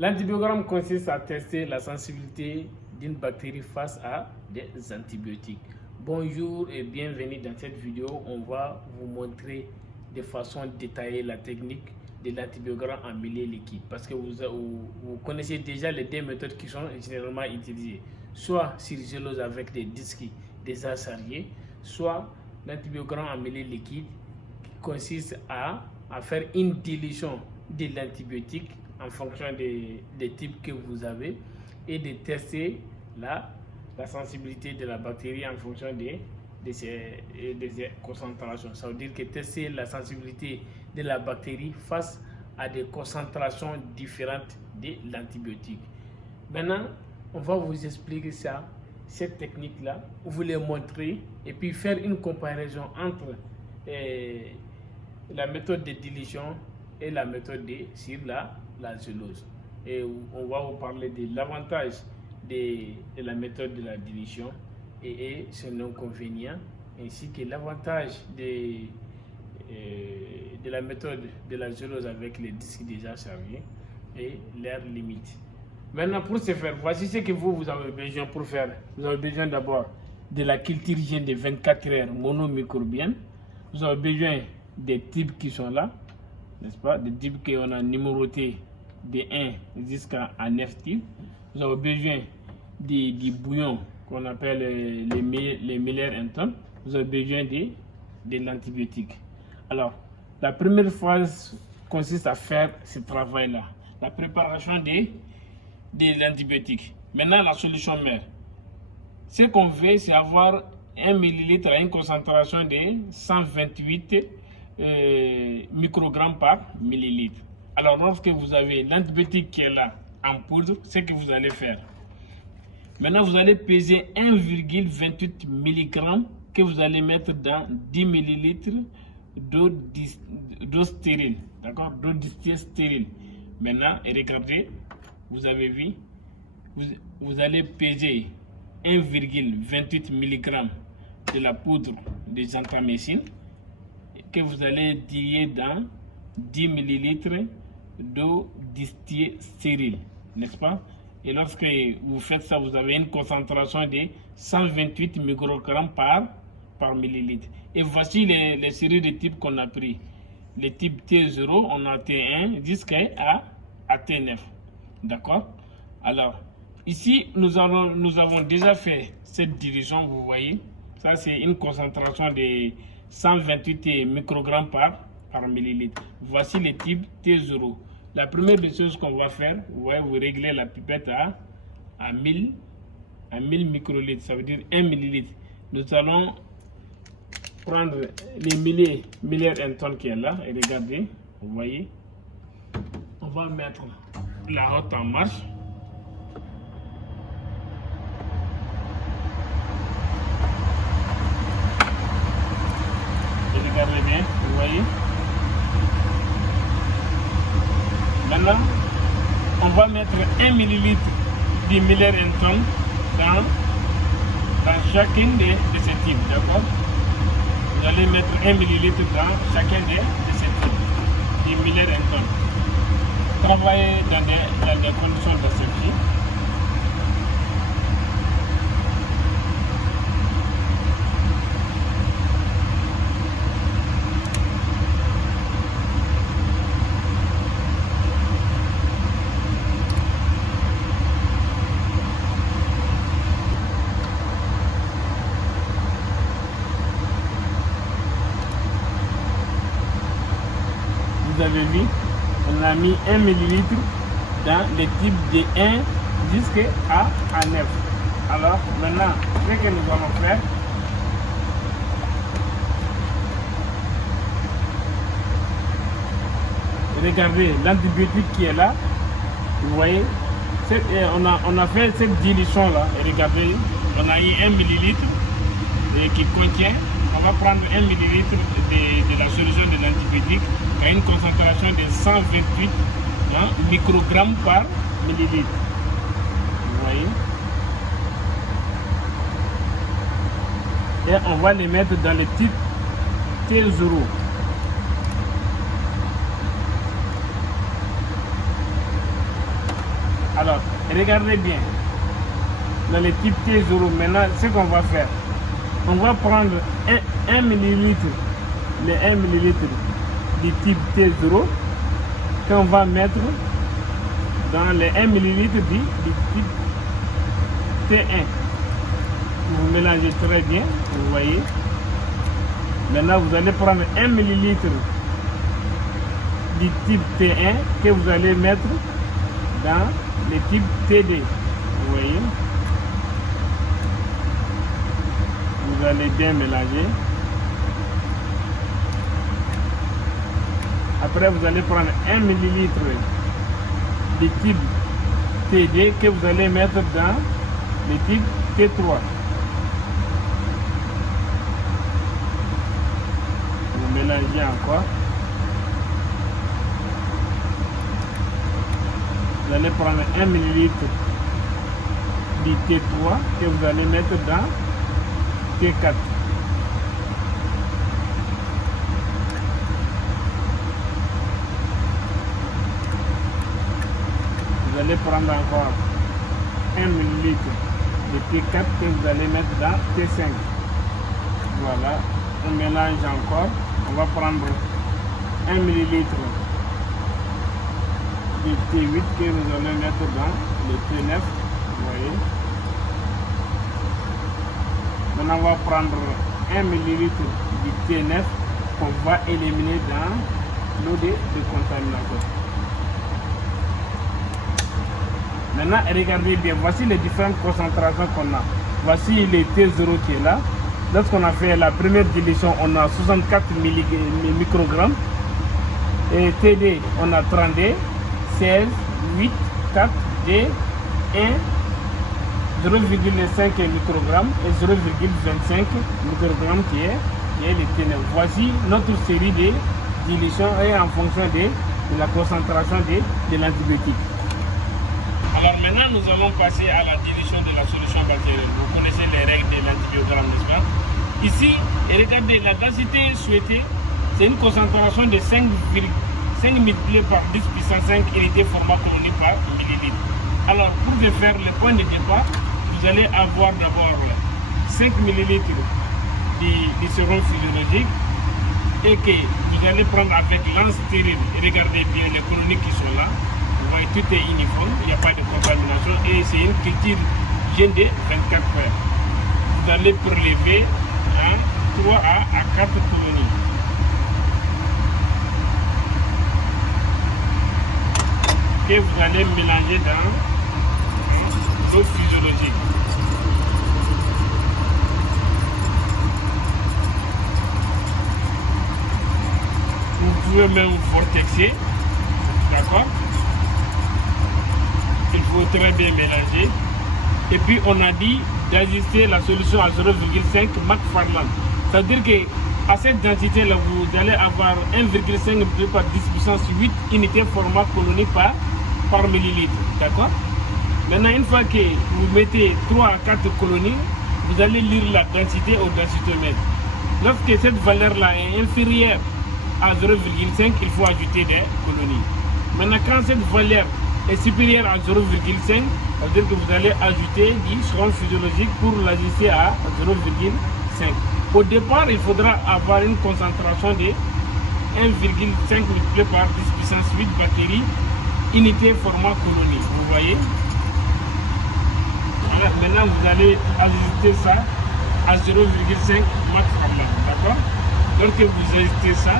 L'antibiogramme consiste à tester la sensibilité d'une bactérie face à des antibiotiques. Bonjour et bienvenue dans cette vidéo. On va vous montrer de façon détaillée la technique de l'antibiogramme en milieu liquide. Parce que vous connaissez déjà les deux méthodes qui sont généralement utilisées. Soit sur gélose avec des disques déjà salés, soit l'antibiogramme en milieu liquide qui consiste à faire une dilution de l'antibiotique en fonction des types que vous avez et de tester la sensibilité de la bactérie en fonction de ses concentrations. Ça veut dire que tester la sensibilité de la bactérie face à des concentrations différentes de l'antibiotique. Maintenant, on va vous expliquer ça, cette technique-là, vous les montrer et puis faire une comparaison entre la méthode de dilution et la méthode sur la gélose. Et on va vous parler de l'avantage de la méthode de la dilution et son inconvénient, ainsi que l'avantage de la méthode de la gélose avec les disques déjà servis et leurs limites. Maintenant, pour ce faire, voici ce que vous avez besoin pour faire. Vous avez besoin d'abord de la culture hygiène de 24 heures monomicrobienne. Vous avez besoin des types qui sont là, n'est-ce pas? Des types qu'on a numérotés de 1 jusqu'à 9 types. Vous avez besoin du bouillon qu'on appelle les Miller Hinton. Vous avez besoin de l'antibiotique. Alors, la première phase consiste à faire ce travail-là, la préparation de l'antibiotique. Maintenant, la solution mère. Ce qu'on veut, c'est avoir 1 ml à une concentration de 128 microgrammes par millilitre. Alors, lorsque vous avez l'antibiotique qui est là en poudre, c'est ce que vous allez faire. Maintenant, vous allez peser 1,28 mg que vous allez mettre dans 10 ml d'eau stérile. D'accord? D'eau distillée stérile. Maintenant, regardez, vous avez vu, vous allez peser 1,28 mg de la poudre de gentamicine que vous allez diluer dans 10 ml d'eau distillée stérile, n'est-ce pas? Et lorsque vous faites ça, vous avez une concentration de 128 microgrammes par millilitre. Et voici les séries de types qu'on a pris. Les types T0, on a T1 jusqu'à T9. D'accord? Alors, ici, nous avons déjà fait cette dilution, vous voyez. Ça, c'est une concentration de 128 microgrammes par millilitre. Voici les types T0. La première des choses qu'on va faire, vous voyez, vous réglez la pipette à 1000 microlitres, ça veut dire 1 millilitre. Nous allons prendre les Miller Hinton qui est là, et regardez, vous voyez, on va mettre la hotte en marche. Et regardez bien, vous voyez. Maintenant, on va mettre 1 ml de Miller Hinton dans chacune de ces types, d'accord? Vous allez mettre 1 ml dans chacun de ces types de Miller Hinton. Travaillez dans des conditions de safety. Vous avez vu, on a mis 1 ml dans les types de 1 jusqu'à 9. Alors maintenant, ce que nous allons faire, regardez l'antibiotique qui est là, vous voyez, on a fait cette dilution là, et regardez, on a eu 1 ml qui contient, on va prendre 1 ml de la solution de l'antibiotique à une concentration de 128 microgrammes par millilitre. Vous voyez? Et on va les mettre dans le type T0. Alors, regardez bien. Dans les types T0, maintenant, ce qu'on va faire, on va prendre 1 millilitre, les 1 millilitre du type T0, qu'on va mettre dans les 1 millilitre du type T1. Vous mélangez très bien, vous voyez. Maintenant, vous allez prendre 1 millilitre du type T1 que vous allez mettre dans le type TD. Vous voyez. Vous allez bien mélanger. Après, vous allez prendre 1 millilitre du type TD que vous allez mettre dans le type T3. Vous mélangez encore. Vous allez prendre 1 millilitre du T3 que vous allez mettre dans T4. Vous allez prendre encore 1 millilitre de T4 que vous allez mettre dans T5. Voilà, on mélange encore. On va prendre 1 millilitre de T8 que vous allez mettre dans le T9. Vous voyez. Maintenant, on va prendre 1 millilitre du T9 qu'on va éliminer dans l'eau de contamination. Maintenant, regardez bien, voici les différentes concentrations qu'on a. Voici le T0 qui est là. Lorsqu'on a fait la première dilution, on a 64 microgrammes. Et TD, on a 32, 16, 8, 4, D, 1, 0,5 microgrammes et 0,25 microgrammes qui est le T9. Voici notre série de dilutions et en fonction de la concentration de l'antibiotique. Alors maintenant, nous allons passer à la dilution de la solution bactérienne. Vous connaissez les règles de l'antibiogramme, n'est-ce pas? Ici, regardez, la densité souhaitée, c'est une concentration de 5 multiplié par 10 puissance 5 unités format colonie par millilitre. Alors, pour faire le point de départ, vous allez avoir d'abord 5 millilitres de sérum physiologique et que vous allez prendre avec l'anse stérile. Regardez bien les colonies qui sont là. Vous voyez, tout est uniforme, il n'y a pas de contamination et c'est une culture hygiène de 24 heures. Vous allez prélever 3 à 4 colonies. Que vous allez mélanger dans l'eau physiologique. Vous pouvez même vortexer, d'accord? Il faut très bien mélanger. Et puis on a dit d'ajuster la solution à 0,5 McFarland. C'est-à-dire qu'à cette densité-là, vous allez avoir 1,5 par 10 puissance 8 unités format colonie par millilitre. D'accord? Maintenant, une fois que vous mettez 3 à 4 colonies, vous allez lire la densité au densitomètre. Lorsque cette valeur-là est inférieure à 0,5, il faut ajouter des colonies. Maintenant, quand cette valeur est supérieure à 0,5, ça veut dire que vous allez ajouter du sérum physiologique pour l'ajuster à 0,5. Au départ, il faudra avoir une concentration de 1,5 multiplié par 10 puissance 8 bactéries unité format colonie. Vous voyez? Voilà, maintenant, vous allez ajuster ça à 0,5 McFarland. D'accord? Lorsque vous ajustez ça,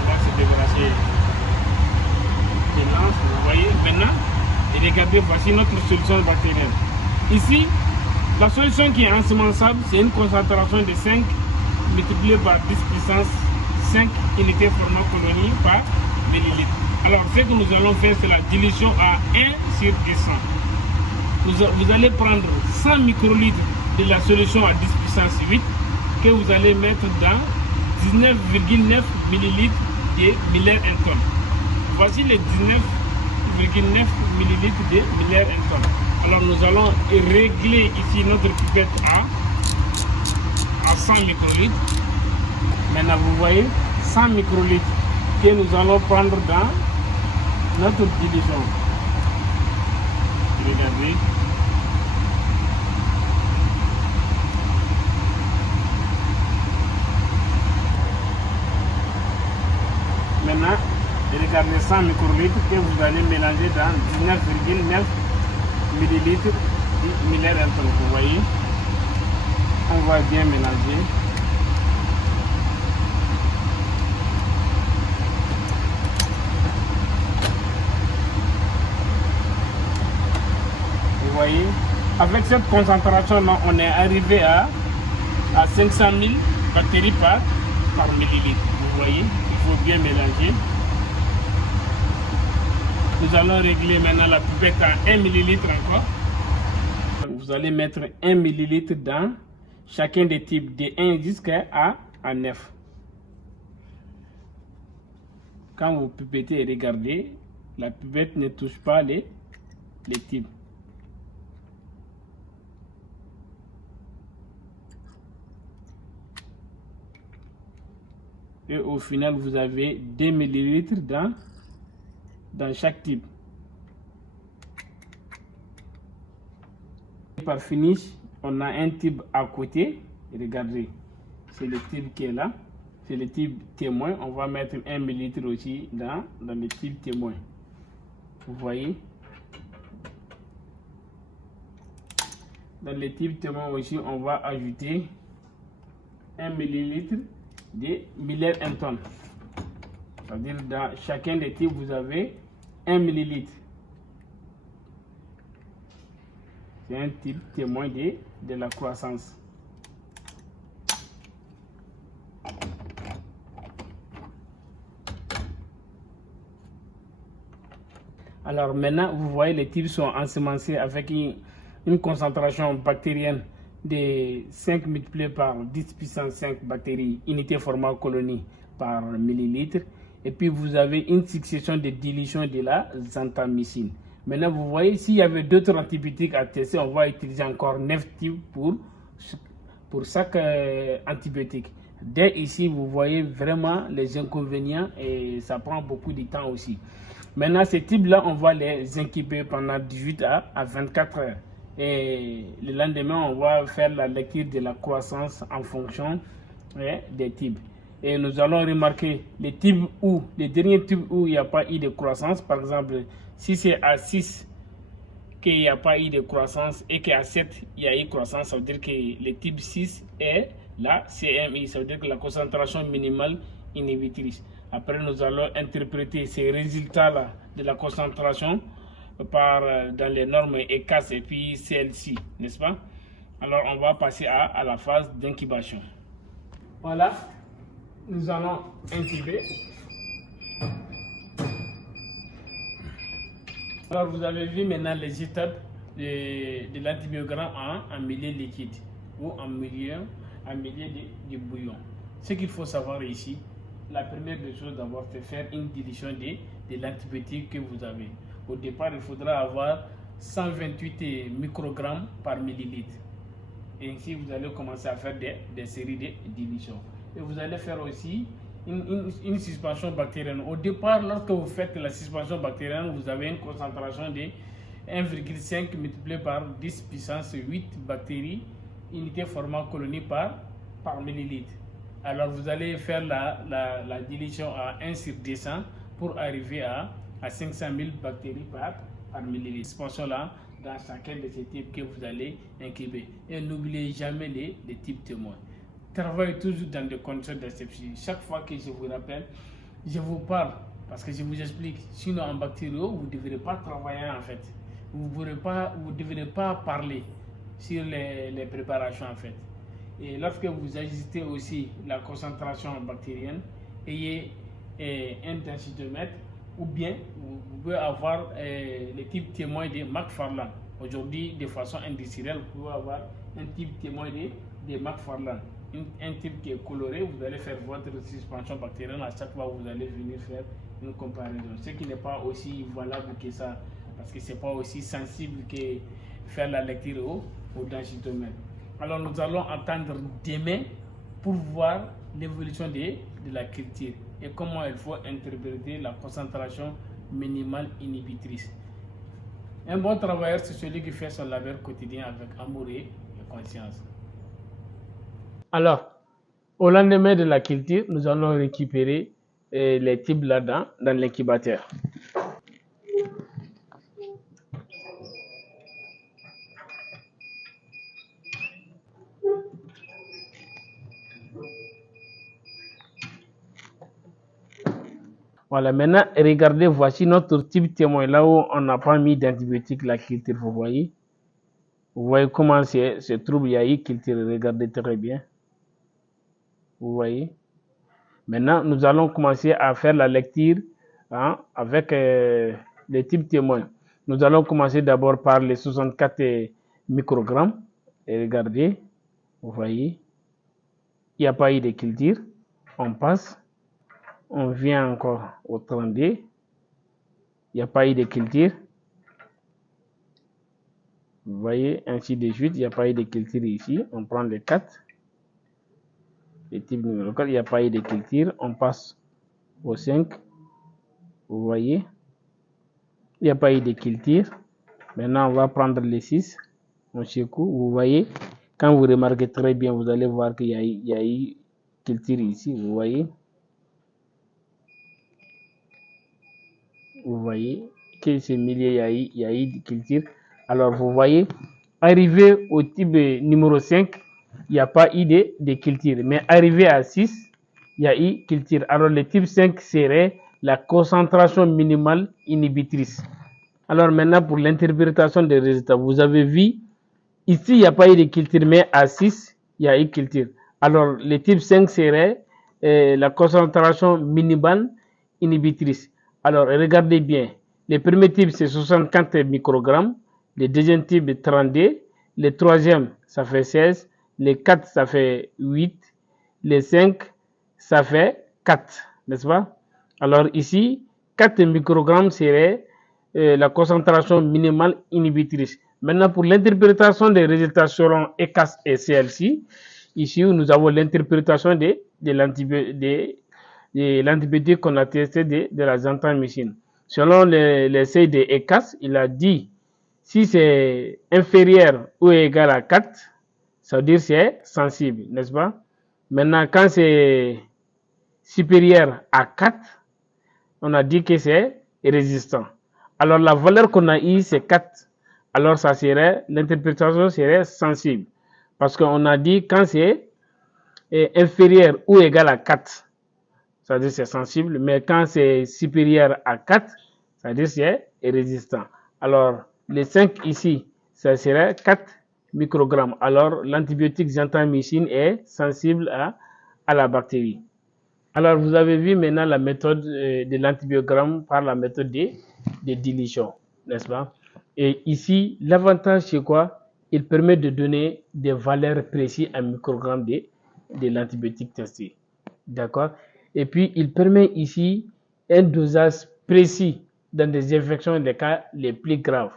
on va se débarrasser de l'anse. Vous voyez? Maintenant, et regardez, voici notre solution bactérienne. Ici, la solution qui est ensemençable, c'est une concentration de 5 multiplié par 10 puissance 5 unités format colonie par millilitre. Alors, ce que nous allons faire, c'est la dilution à 1 sur 200. Vous allez prendre 100 microlitres de la solution à 10 puissance 8 que vous allez mettre dans 19,9 millilitres de millilitres en tonne. Voici les 19,9 millilitres de millilitres en tonne. Alors nous allons régler ici notre pipette à 100 microlitres. Maintenant vous voyez 100 microlitres que nous allons prendre dans notre dilution. Regardez. Maintenant, regardez 100 microlitres que vous allez mélanger dans 19,9 millilitres de Miller Elton. Vous voyez, on va bien mélanger. Vous voyez, avec cette concentration-là, on est arrivé à 500 000 bactéries par millilitre. Vous voyez, il faut bien mélanger. Nous allons régler maintenant la pipette à 1 millilitre encore. Vous allez mettre 1 millilitre dans chacun des types de 1 jusqu'à 9. Quand vous pipettez et regardez, la pipette ne touche pas les types. Et au final, vous avez 2 millilitres dans chaque type. Par finish, on a un type à côté. Regardez, c'est le type qui est là. C'est le type témoin. On va mettre 1 millilitre aussi dans le type témoin. Vous voyez? Dans le type témoin aussi, on va ajouter 1 millilitre de Miller Elton. C'est-à-dire dans chacun des types, vous avez 1 millilitre. C'est un type témoin de la croissance. Alors maintenant, vous voyez, les types sont ensemencés avec une concentration bactérienne de 5 multiplié par 10 puissance 5 bactéries, unité format colonie par millilitre. Et puis vous avez une succession de dilution de la xanthamycine. Maintenant, vous voyez, s'il y avait d'autres antibiotiques à tester, on va utiliser encore 9 types pour chaque antibiotique. Dès ici, vous voyez vraiment les inconvénients et ça prend beaucoup de temps aussi. Maintenant, ces types-là, on va les incuber pendant 18 à 24 heures. Et le lendemain, on va faire la lecture de la croissance en fonction des types. Et nous allons remarquer les types où, les derniers types où il n'y a pas eu de croissance. Par exemple, si c'est à 6 qu'il n'y a pas eu de croissance et qu'à 7 il y a eu croissance, ça veut dire que le type 6 est la CMI, ça veut dire que la concentration minimale inhibitrice. Après, nous allons interpréter ces résultats-là de la concentration dans les normes ECAS et puis celle-ci, n'est-ce pas? Alors, on va passer à la phase d'incubation. Voilà, nous allons incuber. Alors, vous avez vu maintenant les étapes de l'antibiogramme en milieu liquide ou en milieu de bouillon. Ce qu'il faut savoir ici, la première des choses d'abord, c'est faire une dilution de l'antibiotique que vous avez. Au départ, il faudra avoir 128 microgrammes par millilitre. Et ainsi, vous allez commencer à faire des séries de dilutions. Et vous allez faire aussi une suspension bactérienne. Au départ, lorsque vous faites la suspension bactérienne, vous avez une concentration de 1,5 multiplié par 10 puissance 8 bactéries, unité format colonie par millilitre. Alors vous allez faire la dilution à 1 sur 200 pour arriver à 500 000 bactéries par millilitre. Suspension là dans chacun de ces types que vous allez incuber. Et n'oubliez jamais les types témoins. Travaillez toujours dans des conditions d'exception. Chaque fois que je vous rappelle, je vous parle parce que je vous explique. Sinon en bactériaux, vous ne devrez pas travailler en fait. Vous ne devrez pas parler sur les préparations en fait. Et lorsque vous ajustez aussi la concentration bactérienne, ayez un densitomètre ou bien vous pouvez avoir le type témoin de McFarland. Aujourd'hui, de façon industrielle, vous pouvez avoir un type témoin de McFarland. Un type qui est coloré, vous allez faire votre suspension bactérienne à chaque fois vous allez venir faire une comparaison. Ce qui n'est pas aussi valable que ça, parce que ce n'est pas aussi sensible que faire la lecture au densitomètre. Alors nous allons attendre demain pour voir l'évolution de la culture et comment il faut interpréter la concentration minimale inhibitrice. Un bon travailleur, c'est celui qui fait son labeur quotidien avec amour et conscience. Alors, au lendemain de la culture, nous allons récupérer les types là-dedans dans l'incubateur. Voilà, maintenant, regardez, voici notre type témoin, là où on n'a pas mis d'antibiotiques, la culture, vous voyez. Vous voyez comment ce trouble yaï culture, regardez très bien. Vous voyez. Maintenant, nous allons commencer à faire la lecture avec les types témoins. Nous allons commencer d'abord par les 64 microgrammes. Et regardez, vous voyez, il n'y a pas eu de culture. On passe. On vient encore au 32. Il n'y a pas eu de culture. Vous voyez, ainsi de suite. Il n'y a pas eu de culture ici. On prend les 4. Les types numéro 4. Il n'y a pas eu de culture. On passe au 5. Vous voyez, il n'y a pas eu de culture. Maintenant, on va prendre les 6. On secoue. Vous voyez, quand vous remarquez très bien, vous allez voir qu'il y a eu culture ici. Vous voyez. Vous voyez que ce milieu, il y a eu de culture. Alors, vous voyez, arrivé au type numéro 5, il n'y a pas eu de culture. Mais arrivé à 6, il y a eu culture. Alors, le type 5 serait la concentration minimale inhibitrice. Alors, maintenant, pour l'interprétation des résultats, vous avez vu, ici, il n'y a pas eu de culture, mais à 6, il y a eu culture. Alors, le type 5 serait la concentration minimale inhibitrice. Alors, regardez bien. Le premier type, c'est 64 microgrammes. Le deuxième type, 32. Le troisième, ça fait 16. Le 4, ça fait 8. Le 5, ça fait 4. N'est-ce pas? Alors, ici, 4 microgrammes serait la concentration minimale inhibitrice. Maintenant, pour l'interprétation des résultats selon ECAS et CLC, ici, nous avons l'interprétation de l'antibiotique qu'on a testé de la gentamicine. Selon les seuils de ECAS, il a dit si c'est inférieur ou égal à 4, ça veut dire que c'est sensible, n'est-ce pas? Maintenant, quand c'est supérieur à 4, on a dit que c'est résistant. Alors, la valeur qu'on a eue, c'est 4. Alors, ça serait, l'interprétation serait sensible. Parce qu'on a dit quand c'est inférieur ou égal à 4, ça veut dire que c'est sensible. Mais quand c'est supérieur à 4, ça veut dire que c'est résistant. Alors, les 5 ici, ça serait 4 microgrammes. Alors, l'antibiotique gentamicine est sensible à la bactérie. Alors, vous avez vu maintenant la méthode de l'antibiogramme par la méthode de dilution, n'est-ce pas? Et ici, l'avantage, c'est quoi? Il permet de donner des valeurs précises en microgrammes de l'antibiotique testé. D'accord? Et puis, il permet ici un dosage précis dans des infections des cas les plus graves.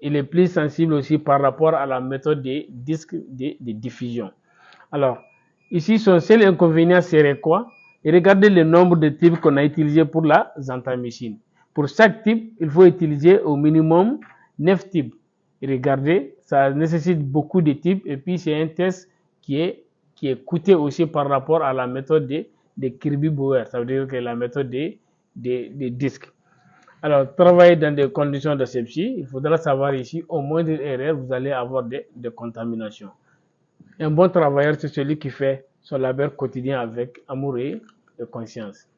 Il est plus sensible aussi par rapport à la méthode de disque de diffusion. Alors, ici, son seul inconvénient serait quoi? Et regardez le nombre de types qu'on a utilisé pour la gentamicine. Pour chaque type, il faut utiliser au minimum 9 types. Et regardez, ça nécessite beaucoup de types et puis c'est un test qui est coûteux aussi par rapport à la méthode de Kirby-Bauer. Ça veut dire que la méthode des disques. Alors, travailler dans des conditions d'asepsie, il faudra savoir ici, au moindre erreur, vous allez avoir des contaminations. Un bon travailleur, c'est celui qui fait son labeur quotidien avec amour et conscience.